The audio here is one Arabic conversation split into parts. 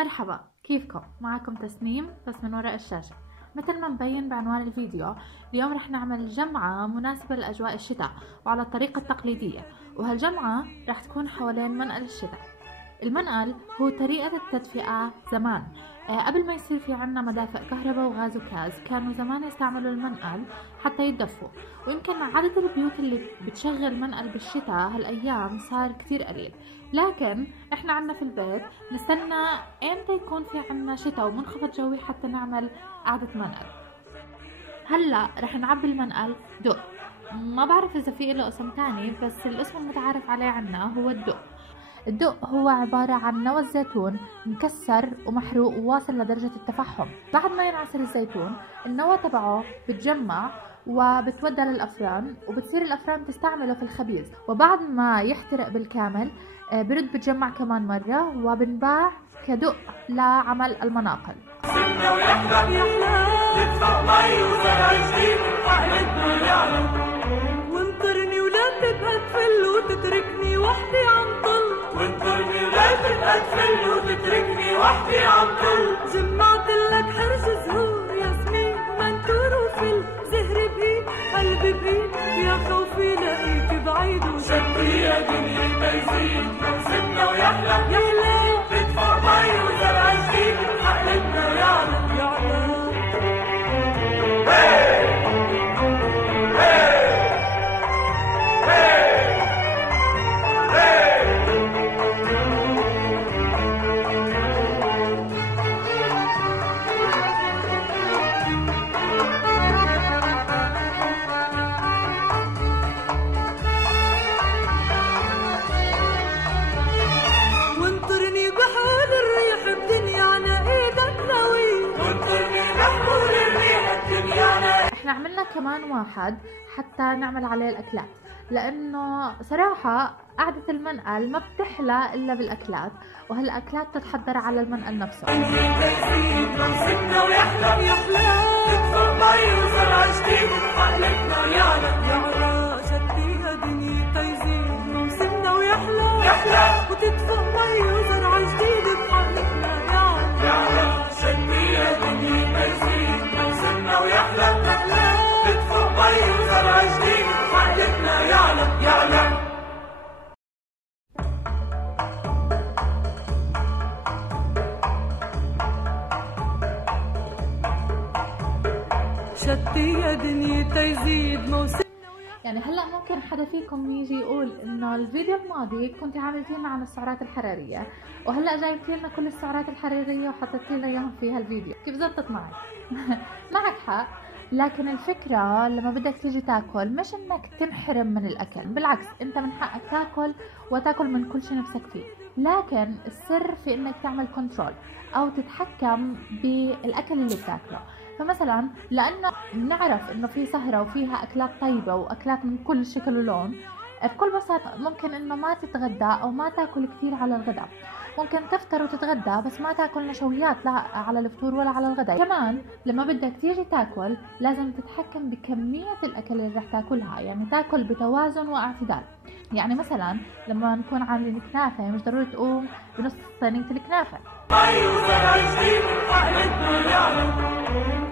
مرحبا، كيفكم؟ معكم تسنيم بس من وراء الشاشة. مثل ما مبين بعنوان الفيديو، اليوم رح نعمل جمعة مناسبة لأجواء الشتاء وعلى الطريقة التقليدية، وهالجمعة رح تكون حوالين منقل الشتاء. المنقل هو طريقة التدفئة زمان. قبل ما يصير في عنا مدافئ كهرباء وغاز وكاز، كانوا زمان يستعملوا المنقل حتى يتدفوا، ويمكن عدد البيوت اللي بتشغل منقل بالشتاء هالأيام صار كتير قليل. لكن احنا عنا في البيت نستنى امتى يكون في عنا شتاء ومنخفض جوي حتى نعمل قعدة منقل. هلا رح نعبي المنقل دق. ما بعرف اذا في له اسم تاني، بس الاسم المتعارف عليه عنا هو الدق. الدق هو عبارة عن نوى الزيتون مكسر ومحروق وواصل لدرجة التفحم. بعد ما ينعصر الزيتون، النوى تبعه بتجمع وبتودى للأفران، وبتصير الأفران تستعمله في الخبيز، وبعد ما يحترق بالكامل برد بتجمع كمان مرة وبنباع كدق لعمل المناقل. وانطرني ولا تبقى تفل وتتركني وحدي عم طل، وانطرني ولا تبقى تفل وتتركني وحدي عم طل. جمعتلك حرز زهور ياسمين ومنتور وفل، زهر بإيد قلبي بإيد، يا خوفي لاقيك بعيد وشبري يا دنيا تيزيد. موسمنا ويحلى يحلى تدفع مي وزرع جديد، حقلتنا يعلى يعلى. احنا عملنا كمان واحد حتى نعمل عليه الاكلات، لانه صراحة قعدة المنقل ما بتحلى الا بالاكلات، وهالاكلات تتحضر على المنقل نفسه. شتي يا دنيا تيزيد موسم. يعني هلا ممكن حدا فيكم يجي يقول انه الفيديو الماضي كنت عملتي لنا عن السعرات الحراريه، وهلا جايبتي لنا كل السعرات الحراريه وحطيتي لنا اياهم في هالفيديو، كيف زبطت معك؟ معك حق، لكن الفكره لما بدك تيجي تاكل مش انك تنحرم من الاكل، بالعكس انت من حقك تاكل وتاكل من كل شيء نفسك فيه، لكن السر في انك تعمل كنترول او تتحكم بالاكل اللي بتاكله. فمثلا لانه بنعرف انه في سهرة وفيها اكلات طيبة واكلات من كل شكل ولون، بكل بساطة ممكن انه ما تتغدى او ما تاكل كثير على الغداء، ممكن تفطر وتتغدى بس ما تاكل نشويات لا على الفطور ولا على الغداء. كمان لما بدك تيجي تاكل لازم تتحكم بكمية الاكل اللي رح تاكلها، يعني تاكل بتوازن واعتدال. يعني مثلا لما نكون عاملين كنافة مش ضروري تقوم بنص صينية الكنافة.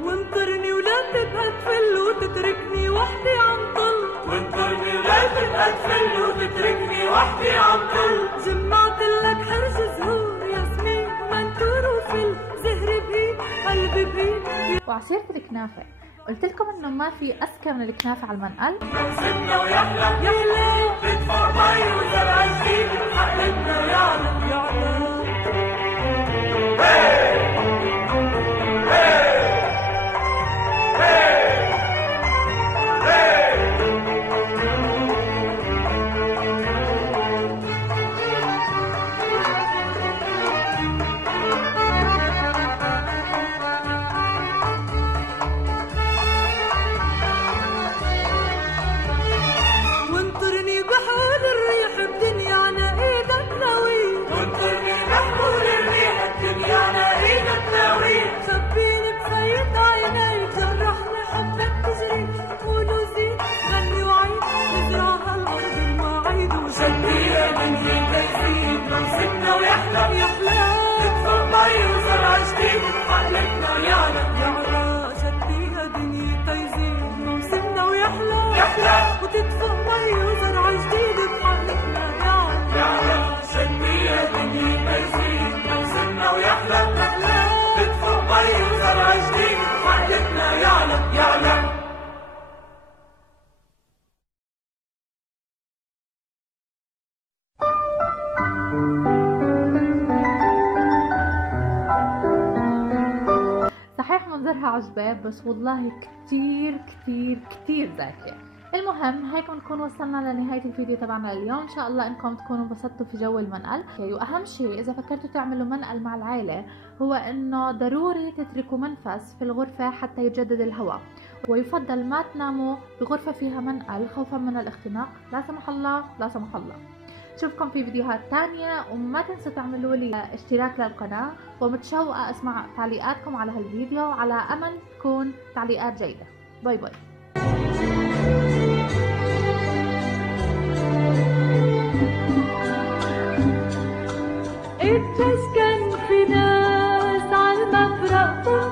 وانطرني ولا تبقى تفل وتتركني وحدي عم طل، وانطرني ولا تبقى تفل وتتركني وحدي عم طل. جمعتلك حرز زهور ياسمين ومنتور وفل، زهر بإيد قلبي بإيد. وعصيرة الكنافة قلت لكم انه ما في اذكى من الكنافة على المنقل. موسمنا ويحلى يحلى تدفع مي وزرع جديد، حقلتنا يعلى يعلى. وانطرني بحول الريح بدنيانا ايدك ناوي، وانطرني بحول الريح بدنيانا منظرها عجبة بس والله كتير كتير كتير زاكية. المهم هيك بنكون وصلنا لنهاية الفيديو تبعنا اليوم. ان شاء الله انكم تكونوا انبسطتوا في جو المنقل. واهم شيء اذا فكرتوا تعملوا منقل مع العائلة هو انه ضروري تتركوا منفس في الغرفة حتى يتجدد الهواء، ويفضل ما تناموا بغرفة فيها منقل خوفا من الاختناق، لا سمح الله لا سمح الله. اشوفكم في فيديوهات تانية، وما تنسوا تعملوا لي اشتراك للقناة، ومتشوقة اسمع تعليقاتكم على هالفيديو على امل تكون تعليقات جيدة. باي باي. اتسكن في ناس عالمفرق